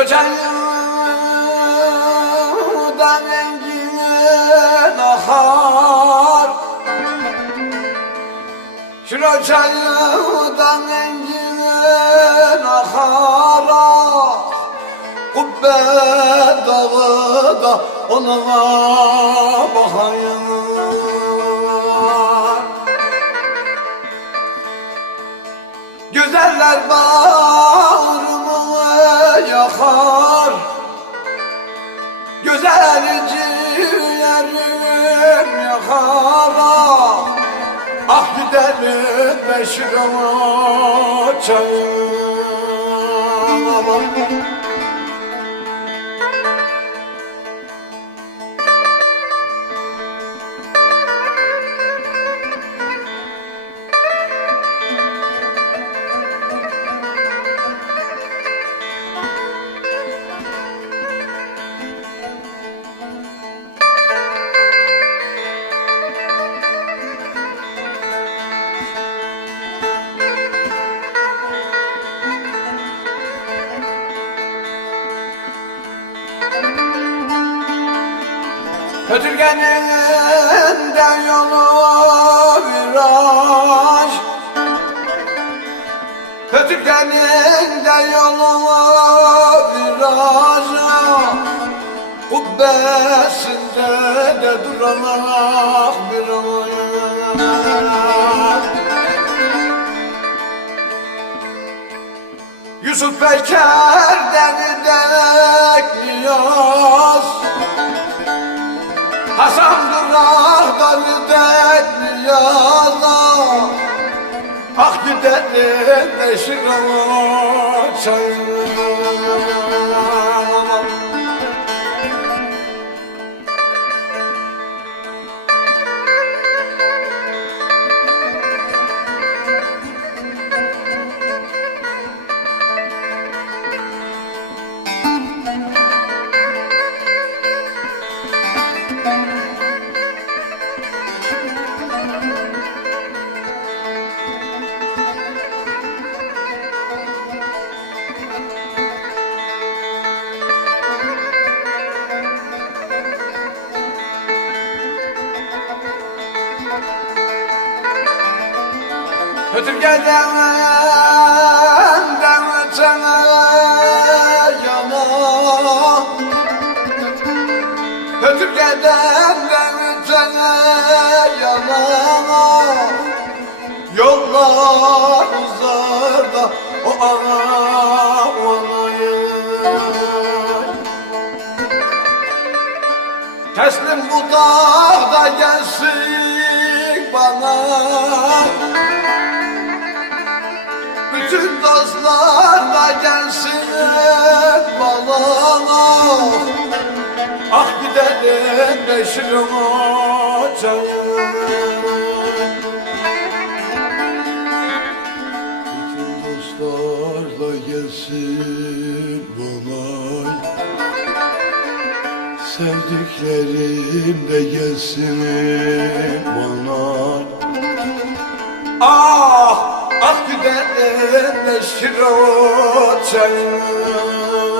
Şirocayıdan engin ahar, Şirocayıdan engin ahar, Kubbe dağı da ona bakayım. Güzeller bağrımı yakar, güzel ciğerim yakar. Ah gidelim meşrama çayım. Kötürgenin de yolu viraj, Kötürgenin de yolu viraj, Kubbesinde de duramak bir Yusuf Peker'den dekliyor, Hasan Durağ'dan dekliyor. Ah gidelim meşrama çayım. Kötürge'den ötene yana, Kötürge'den ötene yana, yollar uzar da o ana olayı. Teslim bu dağda gelsin bana, bütün dostlar da gelsin bana. Ah gidelim meşrama çayım. Bütün dostlar da gelsin bana, sevdiklerim de gelsin bana. Ah, ah gidelim meşrama çayım.